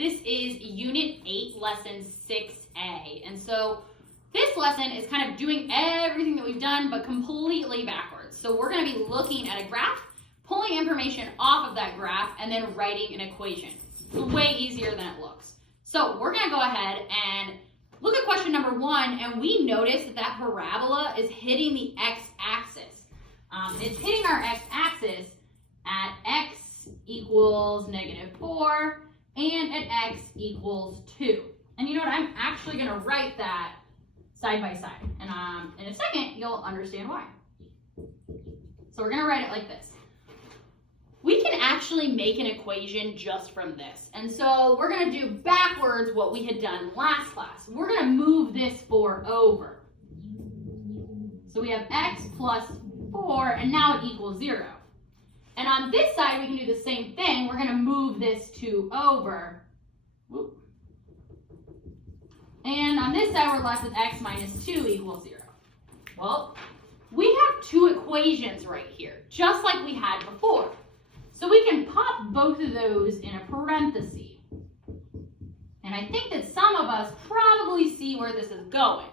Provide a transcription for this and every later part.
This is Unit 8, Lesson 6A. And so this lesson is kind of doing everything that we've done, but completely backwards. So we're going to be looking at a graph, pulling information off of that graph, and then writing an equation. It's way easier than it looks. So we're going to go ahead and look at question number 1, and we notice that that parabola is hitting the x-axis. It's hitting our x-axis at x equals -4 and at x equals 2. And you know what? I'm actually going to write that side by side. And in a second, you'll understand why. So we're going to write it like this. We can actually make an equation just from this. And so we're going to do backwards what we had done last class. We're going to move this 4 over. So we have x plus 4, and now it equals 0. And on this side, we can do the same thing. We're going to move this 2 over. Whoop. And on this side, we're left with x minus 2 equals 0. Well, we have two equations right here, just like we had before. So we can pop both of those in a parenthesis. And I think that some of us probably see where this is going.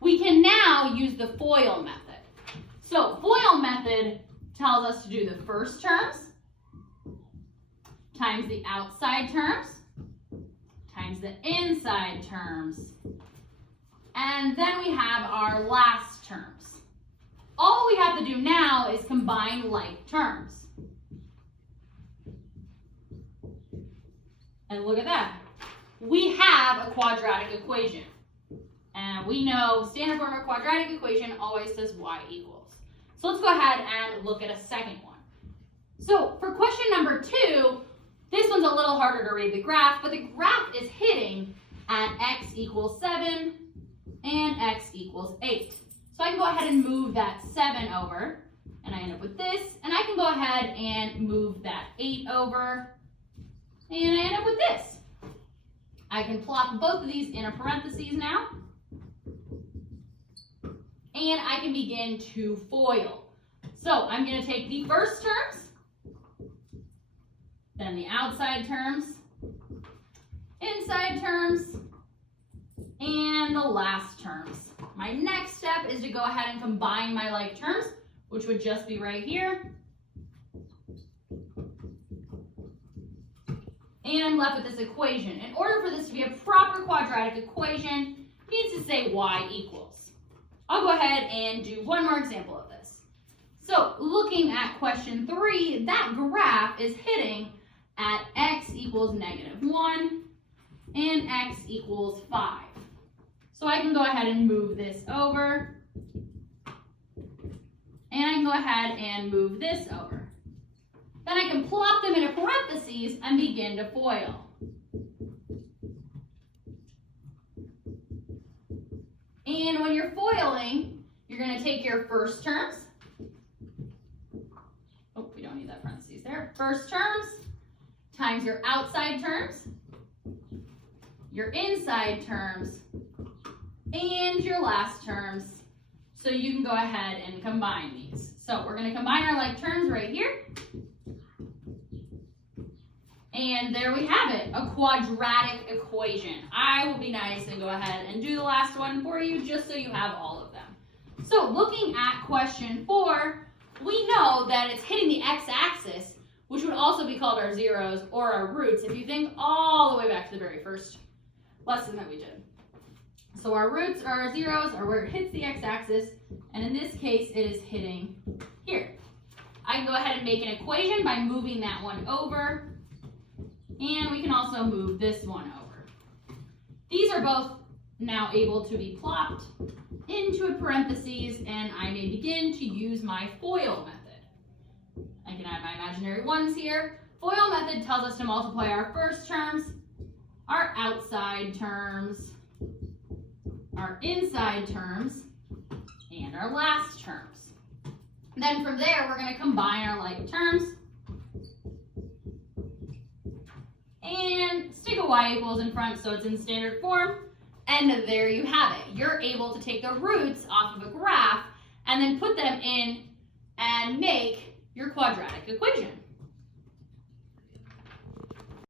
We can now use the FOIL method. So FOIL method tells us to do the first terms times the outside terms times the inside terms. And then we have our last terms. All we have to do now is combine like terms. And look at that. We have a quadratic equation. And we know standard form of quadratic equation always says y equals. So let's go ahead and look at a second one. So for question number 2, this one's a little harder to read the graph, but the graph is hitting at x equals 7 and x equals 8. So I can go ahead and move that 7 over, and I end up with this, and I can go ahead and move that 8 over, and I end up with this. I can plop both of these in a parentheses now. And I can begin to FOIL. So I'm going to take the first terms, then the outside terms, inside terms, and the last terms. My next step is to go ahead and combine my like terms, which would just be right here. And I'm left with this equation. In order for this to be a proper quadratic equation, it needs to say y equals. I'll go ahead and do one more example of this. So looking at question 3, that graph is hitting at x equals -1 and x equals 5. So I can go ahead and move this over. And I can go ahead and move this over. Then I can plop them in a parentheses and begin to FOIL. And when you're FOILing, you're going to take your first terms. Oh, we don't need that parentheses there. First terms times your outside terms, your inside terms, and your last terms. So you can go ahead and combine these. So we're going to combine our like terms right here. And there we have it, a quadratic equation. I will be nice and go ahead and do the last one for you just so you have all of them. So looking at question 4, we know that it's hitting the x-axis, which would also be called our zeros or our roots if you think all the way back to the very first lesson that we did. So our roots or our zeros are where it hits the x-axis, and in this case it is hitting here. I can go ahead and make an equation by moving that one over. And we can also move this one over. These are both now able to be plopped into a parentheses, and I may begin to use my FOIL method. I can add my imaginary ones here. FOIL method tells us to multiply our first terms, our outside terms, our inside terms, and our last terms. Then from there, we're going to combine our like terms and stick a y equals in front so it's in standard form. And there you have it. You're able to take the roots off of a graph and then put them in and make your quadratic equation.